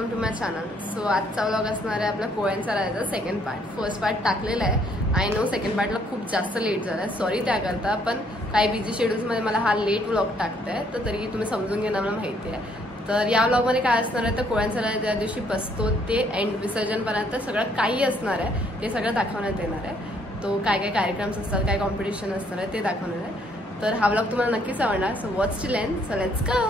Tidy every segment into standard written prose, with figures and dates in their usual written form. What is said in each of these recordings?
Welcome to my channel. So आजचा vlog असणार आहे आपला कोळ्यांचा राहायचा सेकंड पार्ट. फर्स्ट पार्ट टाकलेला आहे. आय नो सेकंड पार्टला खूप जास्त लेट झाला आहे, सॉरी त्याकरता. पण काही बिझी शेड्यूल्समध्ये मला हा लेट व्लॉग टाकता आहे, तर तरी तुम्ही समजून घेणं मला माहिती आहे. तर या व्लॉगमध्ये काय असणार आहे, तर कोळ्यांचा राहायचा ज्या दिवशी बसतो ते एंड विसर्जनपर्यंत सगळं काही असणार आहे, ते सगळं दाखवण्यात येणार आहे. तो काय काय कार्यक्रम असतात, काय कॉम्पिटिशन असणार आहे ते दाखवणार आहे. तर हा व्लॉग तुम्हाला नक्कीच आवडणार. So watch till end. So let's go.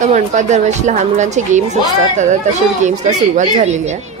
तर मंडपात दरवर्षी लहान मुलांचे गेम्स असतात, तर तसेच गेम्सला सुरुवात झालेली आहे.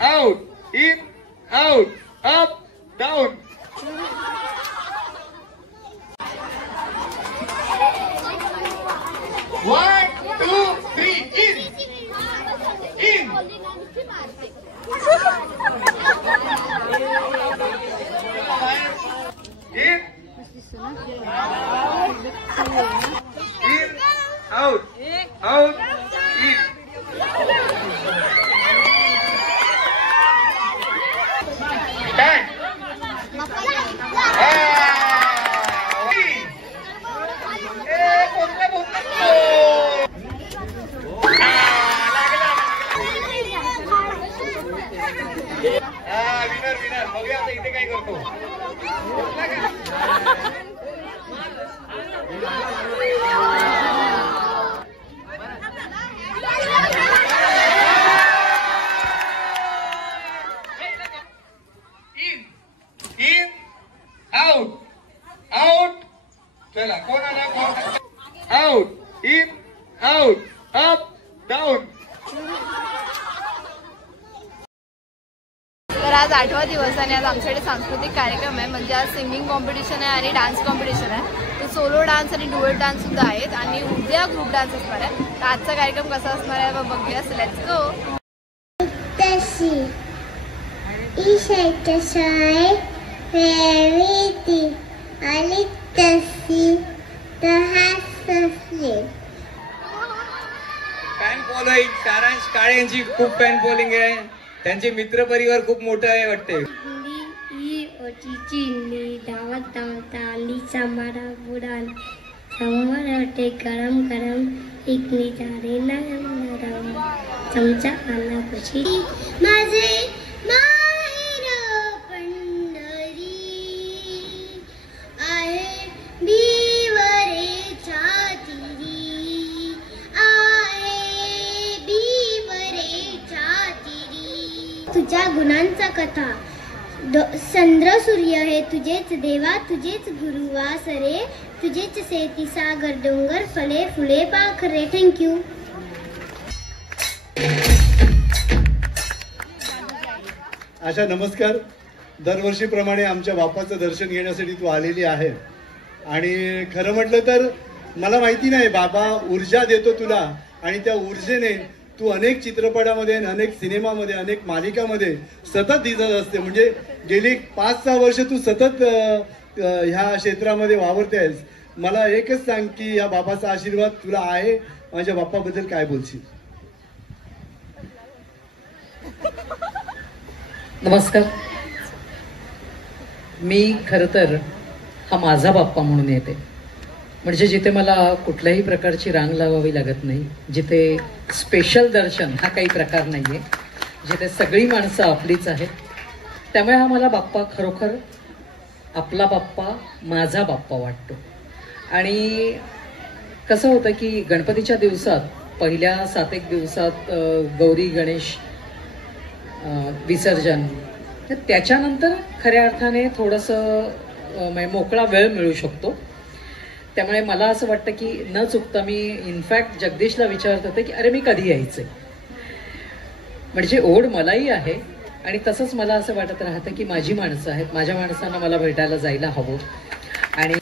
Out, in, out, up, down. One, two, three, in, in. In, out, out, in. Winner बघूया आता इथे काय करतो. In out out. चला कोण आला कोण. Out in out up down. तर आज 8वा दिवस आणि आज आमच्याकडे सांस्कृतिक कार्यक्रम आहे. म्हणजे आज सिंगिंग कॉम्पिटिशन आहे आणि डान्स कॉम्पिटिशन आहे. तर सोलो डान्स आणि डुएट डान्स सुद्धा आहेत आणि उद्या ग्रुप डान्स असणार आहे. तर आजचा कार्यक्रम कसा असणार आहे बघूया. So let's go. Fan following सारांश काळे यांची खूप फॅन फॉलोईंग आहे. त्यांचे मित्र परिवार खूप मोठा आहे वाटते. दावत आली समारा बुडाल समोर वाटे गरम गरम एक निजारे नरम चमचा आला खुशी माझे माहेर पंढरी आहे बीवरेच्या तिरी आहे बीवरेच्या तिरी. तुझ्या गुणांचा कथा चंद्र सूर्य हे तुझेच देवा तुझेच गुरुवास रे तुझेच शेती सागर डोंगर फळे फुले पाखरे. थँक्यू. आशा नमस्कार. दरवर्षीप्रमाणे आमच्या बाप्पाचं दर्शन घेण्यासाठी तू आलेली आहे. आणि खरं म्हटलं तर मला माहिती नाही, बाबा ऊर्जा देतो तुला आणि त्या ऊर्जेने तू अनेक चित्रपटामध्ये, अनेक सिनेमामध्ये, अनेक मालिकामध्ये सतत दिसत असते. म्हणजे गेली 5-6 वर्ष तू सतत ह्या क्षेत्रामध्ये वावरतेस. मला एकच सांग की या बाबाचा आशीर्वाद तुला आहे. माझ्या बाप्पाबद्दल काय बोलशील? नमस्कार. मी खरं तर हा माझा बाप्पा म्हणून येते. म्हणजे जिथे मला कुठल्याही प्रकारची रांग लावावी लागत नाही, जिथे स्पेशल दर्शन हा काही प्रकार नाही आहे, जिथे सगळी माणसं आपलीच आहेत. त्यामुळे हा मला बाप्पा खरोखर आपला बाप्पा, माझा बाप्पा वाटतो. आणि कसं होतं की गणपतीच्या दिवसात, पहिल्या 7-1 दिवसात गौरी गणेश विसर्जन, तर त्याच्यानंतर खऱ्या अर्थाने थोडंसं मोकळा वेळ मिळू शकतो. त्यामुळे मला असं वाटतं की न चुकता मी इनफॅक्ट जगदीशला विचारत होते की अरे मी कधी यायचंय. म्हणजे ओढ मलाही आहे आणि तसंच मला असं वाटत राहतं की माझी माणसं आहेत, माझ्या माणसांना मला भेटायला जायला हवं. आणि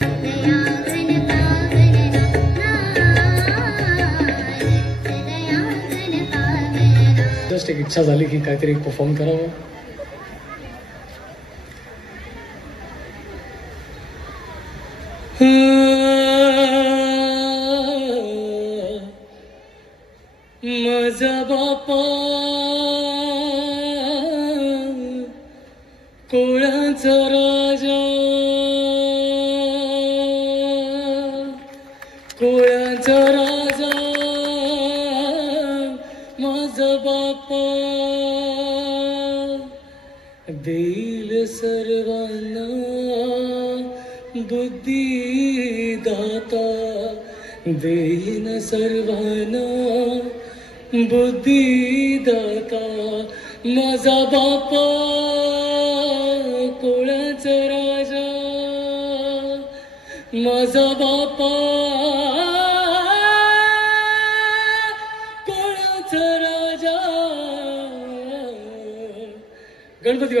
जस्ट एक इच्छा झाली की काहीतरी परफॉर्म करावं. माझा बाप्पा कोळ्याचा राजा, कोळ्याचा राजा माझा बाप्पा, देईल सर्वांना बुद्धी दाता, देईन सर्वांना बुद्धी दाता. माझा बाप्पा कोळ्याचा राजा, माझा बाप्पा कोळ्याचा राजा. गणपती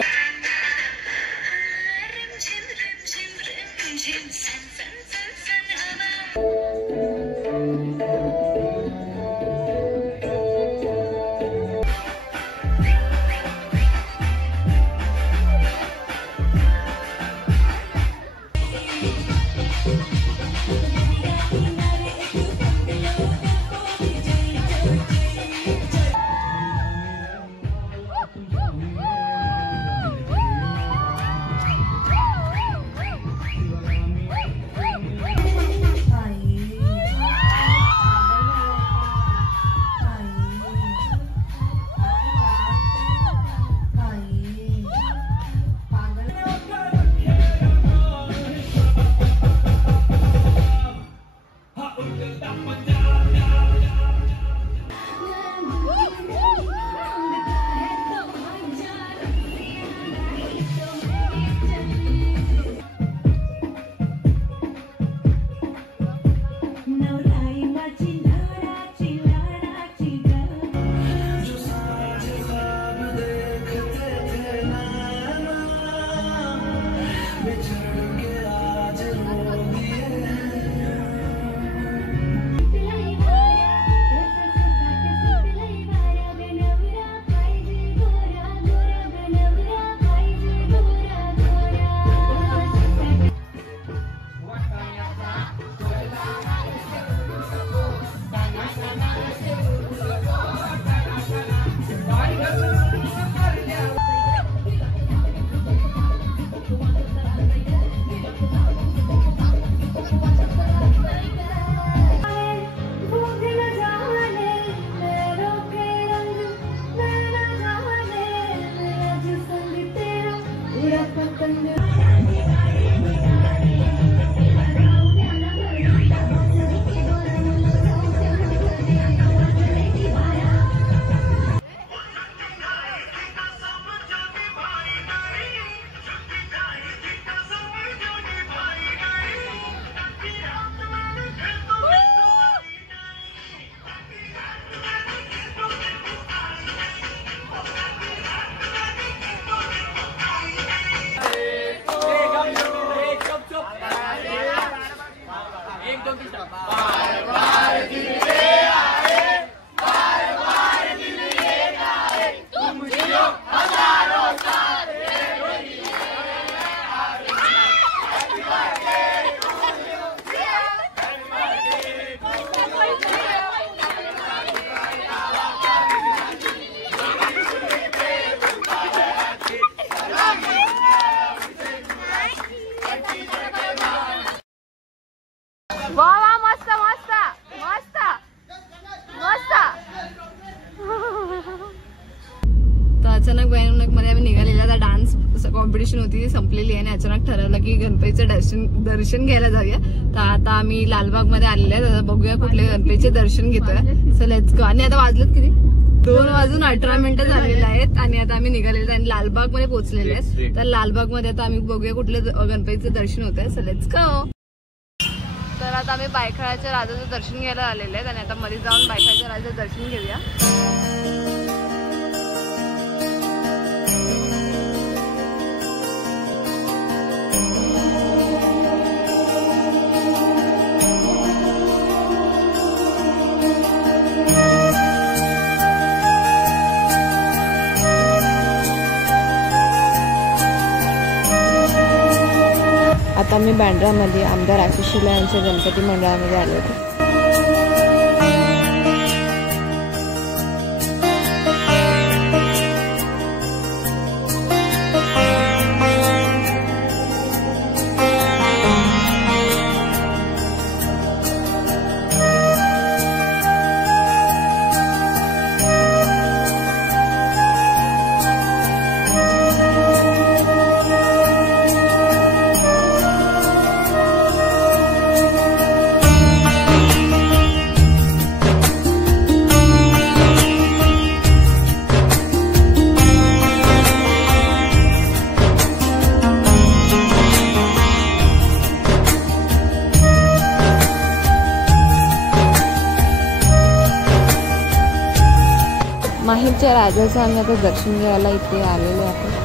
अचानक भयानक मध्ये आम्ही निघालेला. आता डान्स कॉम्पिटिशन होती ती संपलेली आहे आणि अचानक ठरवलं की गणपतीचं दर्शन घ्यायला जाऊया. तर आता आम्ही लालबाग मध्ये आलेले आहेत. आता बघूया कुठले गणपतीचे दर्शन घेतोय. So let's go. आणि आता वाजलेत किती 2:18 झालेले आहेत आणि आता आम्ही निघालेले आणि लालबाग मध्ये पोहोचलेले आहेत. तर लालबाग मध्ये आता आम्ही बघूया कुठले गणपतीचं दर्शन होत आहे. So let's go. तर आता आम्ही बायखळाच्या राजाचं दर्शन घ्यायला आलेले आहेत आणि आता मध्ये जाऊन बायखळाच्या राजाचं दर्शन घेऊया. आता मी बँड्रामध्ये आमदार आशिष शिला यांच्या गणपती मंडळामध्ये आले होते. माहीमच्या राजाचं आम्ही आता दर्शन घ्यायला इथे आलेलो आहोत.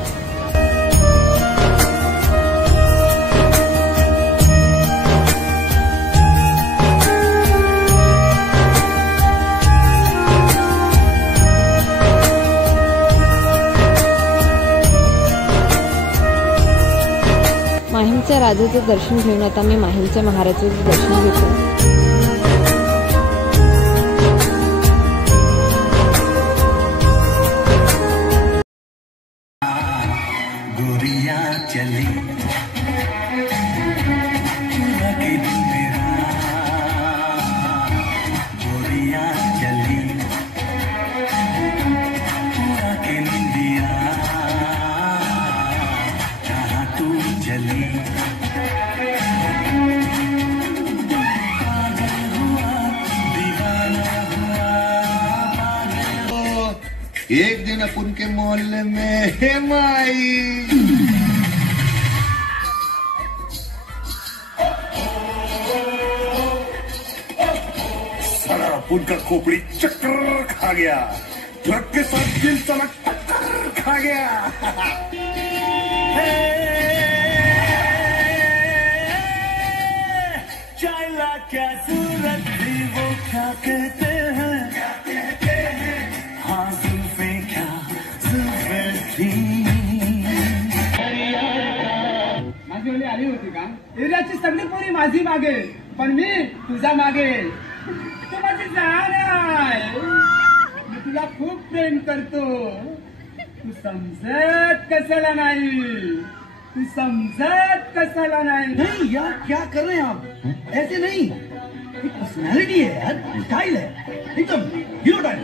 माहीमच्या राजाचं दर्शन घेऊन आता मी माहीमच्या महाराजाचं दर्शन घेतो. एक दिन अपन के मोहल्ले में हे माई सारा अपन का खोपड़ी चक्कर खा गया, ट्रक के साथ दिल चला टक्कर खा गया. चाइला क्या सूरत थी वो क्या कहते हैं, माझी आली होती का? एरियाची सगळी पोरी माझी मागे, पण मी तुझा मागे. तू माझी जान आहे, मी तुला खूप प्रेम करतो. तू समजत कशाला नाही, तू समजत कशाला नाही. नहीं यार, क्या कर रहे हैं आप? ऐसे नहीं, एक पर्सनैलिटी है यार, स्टाइल है एकदम हीरो टाइप.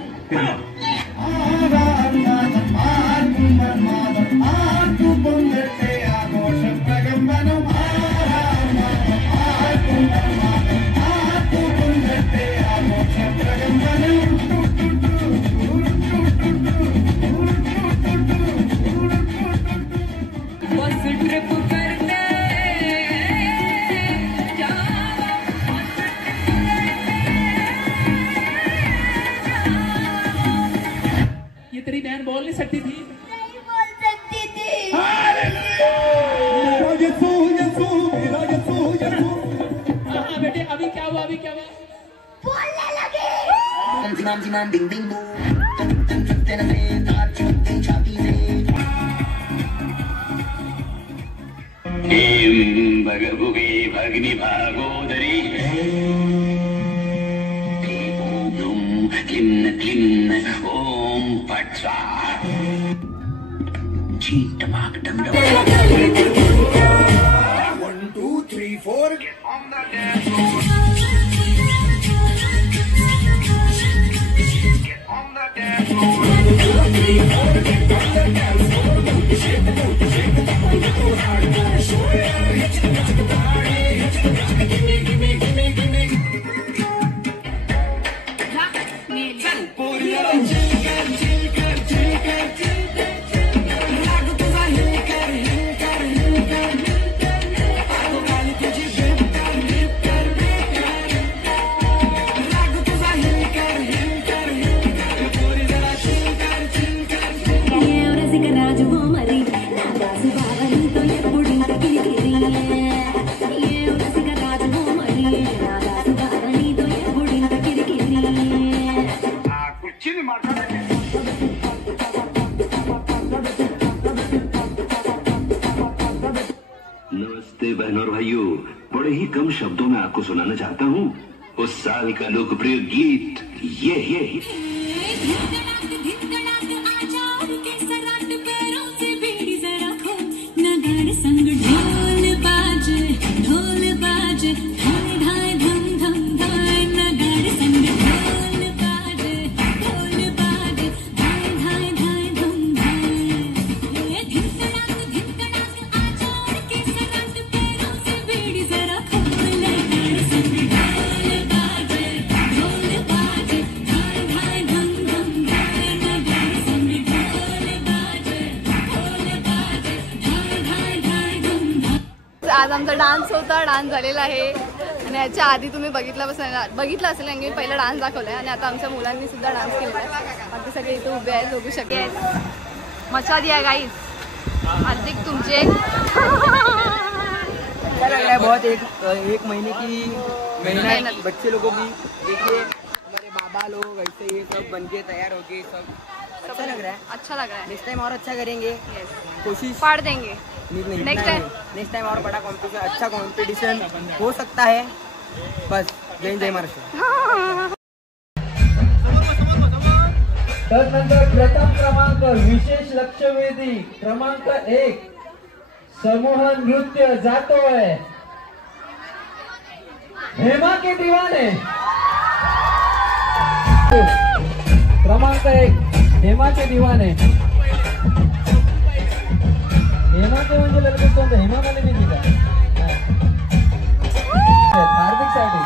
ये तेरी बहन बोल नहीं सकती थी? नहीं बोल सकती थी. हाँ बेटे, अभी क्या हुआ, अभी क्या हुआ? बोलने लगी. भगनी भागोदरी क्लिन्न क्लिन्न ओम फट स्वाहा. चीट टमाक डम डम. 1 2 3 4 get on the dance floor. Get on the dance floor. 1 2 3 4 get on the dance floor. बहनों और भाइयों, बड़े ही कम शब्दों में आपको सुनाना चाहता हूँ उस साल का लोकप्रिय गीत ये संग ढोल बाजे धाय धाय धम धम धाय नगाड़ संग ढोल बाजे धाय धाय धाय धम धाय धिकड़ाक आचार के सराट पैरों से बेड़ी जरा खोल नगाड़ संग ढोल बाजे धाय धाय धम धम धाय नगाड़ संग ढोल बाजे आज आमचा डान्स होता, डान्स झालेला आहे आणि याच्या आधी तुम्ही बघितलं असेल कारण की पहिला डान्स दाखवलाय आणि आता आमच्या मुलांनी सुद्धा डान्स केला आहे. बाकी सगळे इथे उभे आहेत, बघू शकते. मचा दिया गाइस. हार्दिक तुमचे अच्छा लग रहा है बहुत. एक महीने की मेहनत बच्चे लोगों की. देखिए हमारे बाबा लोग ऐसे ये सब बन के तैयार हो गए. सब अच्छा लग रहा है. अच्छा लग रहा है. नेक्स्ट टाइम और अच्छा करेंगे. कोशिश फाड़ देंगे. नेक्स्ट टाइम और बड़ा कंपटीशन, अच्छा कंपटीशन हो सकता है. बस जय महाराष्ट्र. त्यानंतर प्रथम क्रमांक विशेष लक्षवेधी क्रमांक 1 समूह नृत्य जातोय हेमा के दीवाने. क्रमांक 1 हेमा के दीवाने. हेमा के म्हणजे लगेच कोणतं हेमा मला मी दिला हार्दिकसाठी.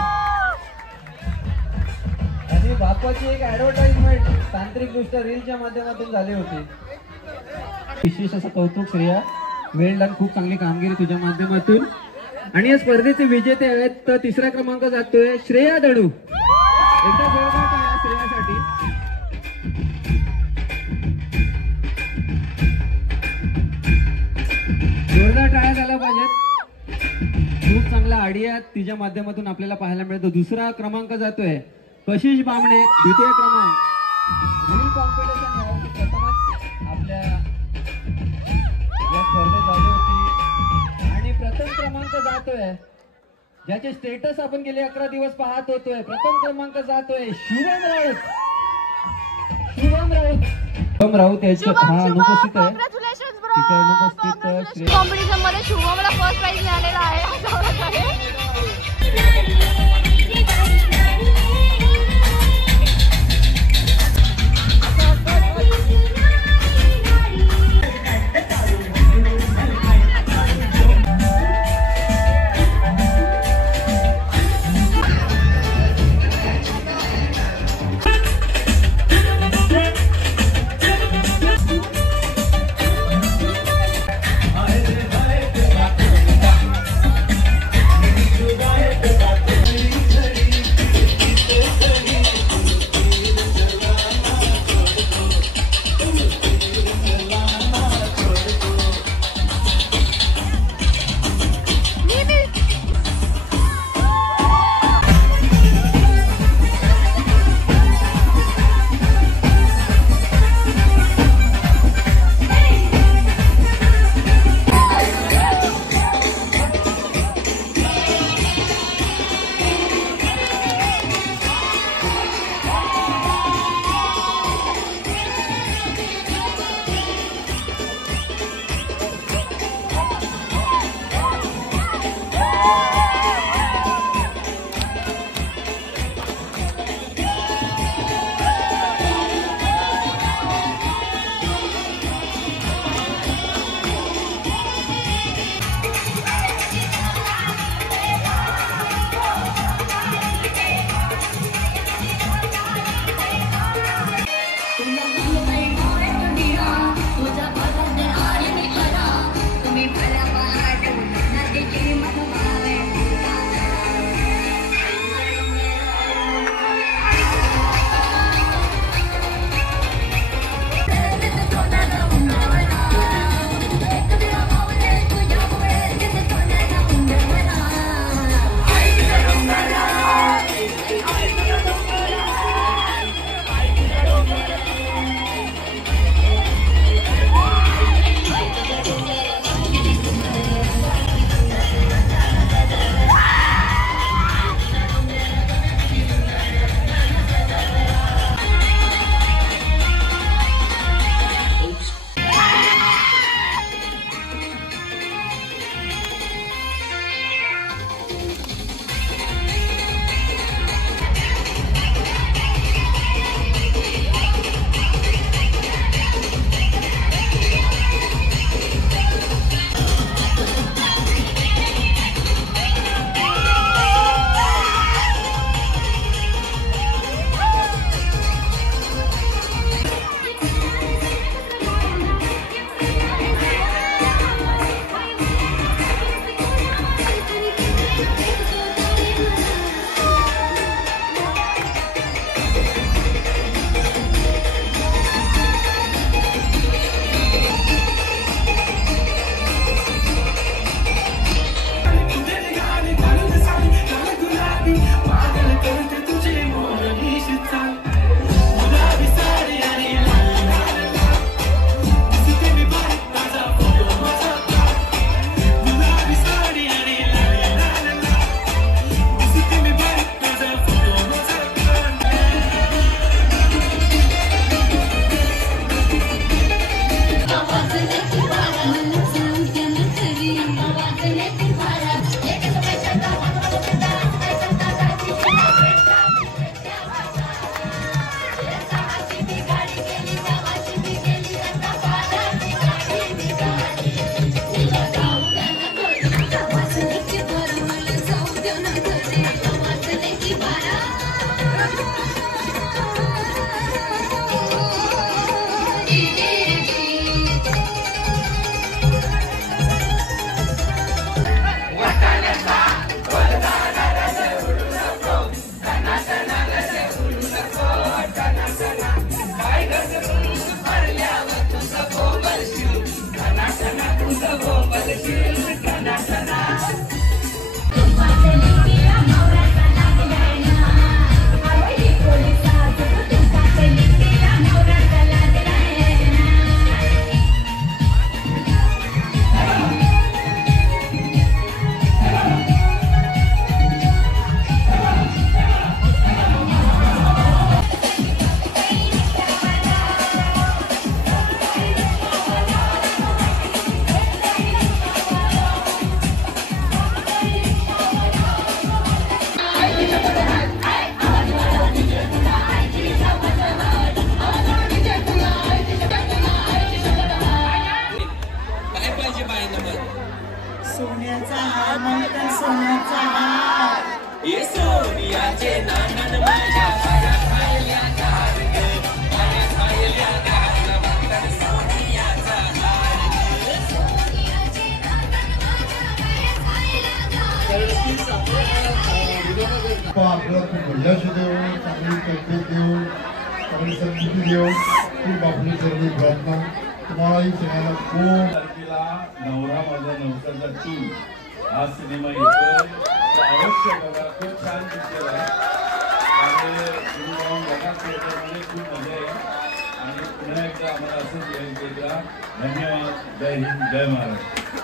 आणि बाप्पाची एक ऍडव्हर्टाइजमेंट तांत्रिकदृष्ट्या रीलच्या माध्यमातून झाली होती. विशेष असं कौतुक श्रेया. वेल डन. खूप चांगली कामगिरी तुझ्या माध्यमातून. आणि या स्पर्धेचे विजेते आहेत. तर तिसरा क्रमांक जातोय श्रेया दडू. एकदा जोरदार टाळ्या श्रेयासाठी. जोरदार टाळ्या झाल्या पाहिजेत. खूप चांगला आयडिया तिच्या माध्यमातून आपल्याला पाहायला मिळतो. दुसरा क्रमांक जातोय कशिश बामणे. द्वितीय क्रमांक. रील कॉम्पिटिशन प्रथमच आपल्या या स्पर्धेत झाली होती. आणि प्रथम क्रमांक जातोय ज्याचे स्टेटस आपण गेले 11 दिवस पाहत होतोय. प्रथम क्रमांक जातोय शुभम राऊत. शुभम राऊत याच्या अनुपस्थित आहे. तिच्या अनुपस्थित कॉम्पिटिशन मध्ये शुभमला फर्स्ट प्राइज मिळालेला आहे. आपल्याला खूप यश देव, चांगली तब्येत देव, चांगली संस्कृती देव, खूप आपली सर्व प्रार्थना. तुम्हालाही सगळ्यांना खूप तारखेला नवरा माझा नवसाचा चूल हा सिनेमा येतोय, अवश्य बघा. खूप छान पिक्चर आहे आणि तुम्ही जाऊन बघा. त्याच्यामध्ये खूप मजा येईल आणि पुन्हा एकदा आम्हाला असंच जॉईन केला. धन्यवाद. जय हिंद, जय महाराष्ट्र.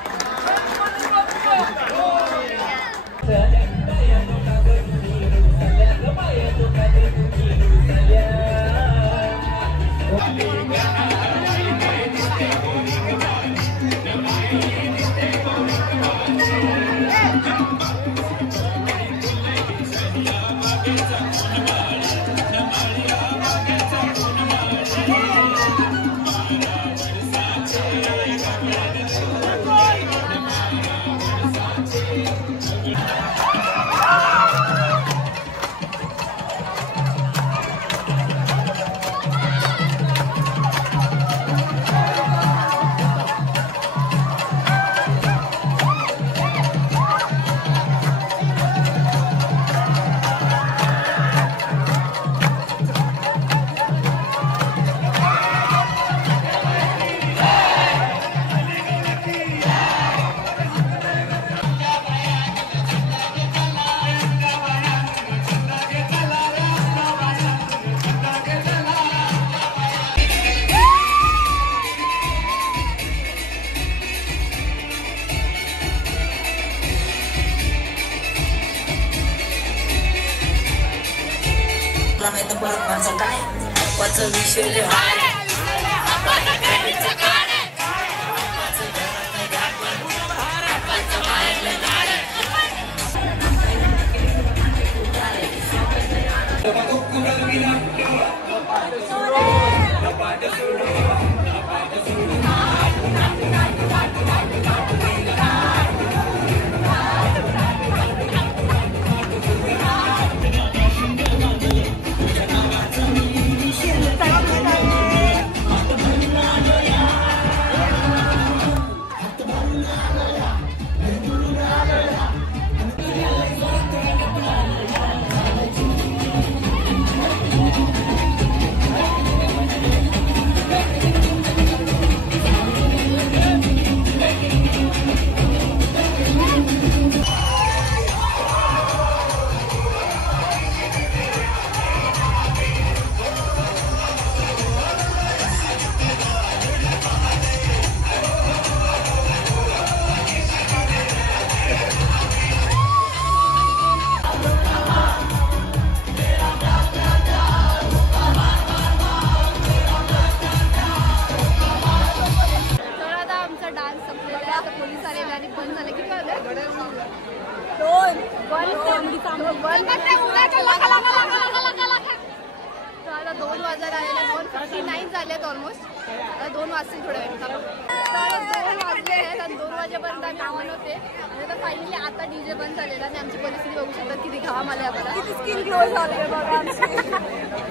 आता 2 वाजता आलेला 2:59 झालेत ऑलमोस्ट. आता 2 वाजतील थोड्या वेळ. तर 2 वाजले आहेत आणि 2 वाजेपर्यंत आम्ही आव्हान होते आणि आता फायनली आता डीजे बंद झालेला आणि आमची परिस्थिती बघू शकतात किती घाम आले आम्हाला. किती स्किन ग्लो झाले बघा.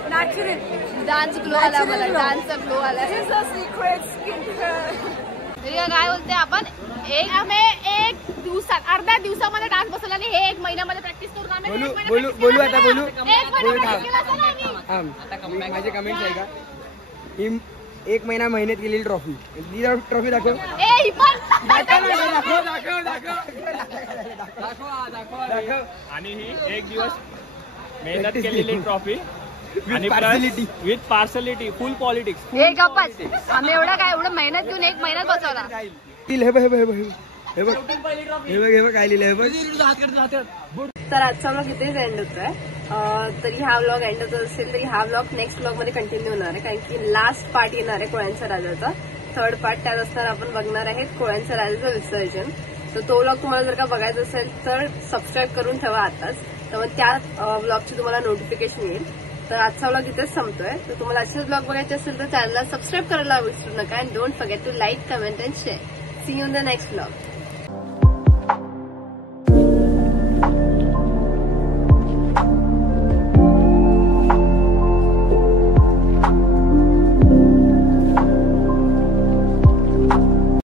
नॅचरल डान्स ग्लो आला आम्हाला. डान्सचा ग्लो आला. सिक्रेट स्किन काय बोलते आपण एक दिवसात अर्ध्या दिवसामध्ये डान्स बसवला आणि हे 1 महिन्यामध्ये प्रॅक्टिस करून आम्ही बोलू आता बोलू माझे कमेंट्स आहे का. ही 1 महिना मेहनत केलेली ट्रॉफी ट्रॉफी दाखव. आणि ही 1 दिवस मेहनत केलेली ट्रॉफी विथ पार्सलिटी फुल पॉलिटिक्स. आम्ही एवढं मेहनत घेऊन 1 महिन्यात बसवला. हे बघ काय लिहिलं. तर आजचा व्लॉग इथेच एंड होतोय. तरी हा व्लॉग एंड होत असेल तरी हा व्लॉग नेक्स्ट व्लॉग मध्ये कंटिन्यू होणार आहे कारण की लास्ट पार्ट येणार आहे कोळ्यांचा राजाचा. 3rd पार्ट त्यात असताना आपण बघणार आहेत कोळ्यांचा राजाचं विसर्जन. तर तो व्लॉग तुम्हाला जर का बघायचा असेल तर सबस्क्राईब करून ठेवा आताच. तर मग त्या व्लॉगची तुम्हाला नोटिफिकेशन येईल. तर आजचा व्लॉग इथेच संपतोय. तर तुम्हाला असेच व्लॉग बघायचे असेल तर चॅनलला सबस्क्राईब करायला विसरू नका. And don't forget to like, comment and share. See you in the next vlog.